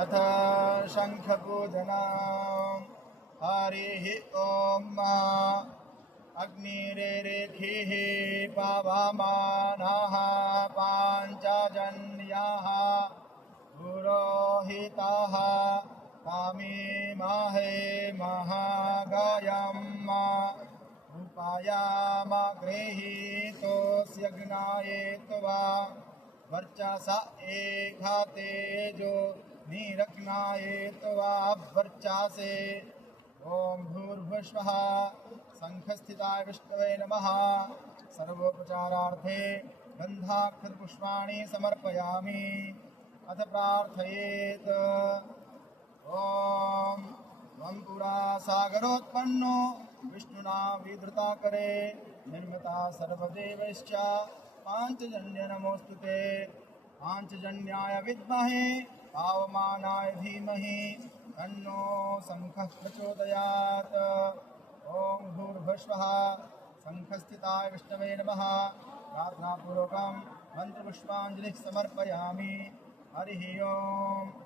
अथ शङ्खपूजनम्। हरिः ॐ। अग्निरेरेखिः पावमानाः पाञ्चजन्याः पुरोहिताः तामीमहे महागायम् उपायामगृहीतोऽस्य ज्ञायेत्वा वर्चसा एघातेजो निरग्नायेत्वा वर्चासे। ॐ भूर्भुवः शङ्खस्थिताय विष्णवे नमः। सर्वोपचारार्थे गन्धाक्षतपुष्पाणि समर्पयामि। अथ प्रार्थयेत्। ॐ त्वं पुरा सागरोत्पन्नो विष्णुना विधृताकरे निर्मिता सर्वदेवैश्च पाञ्चजन्य नमोऽस्तु ते। पाञ्चजन्याय विद्महे पावमानाय धीमहि तन्नो शङ्खः प्रचोदयात्। ॐ भूर्भुवः शङ्खस्थिताय विष्णवे नमः। प्रार्थनापूर्वकं मन्त्रपुष्पाञ्जलिः समर्पयामि। हरिः ॐ।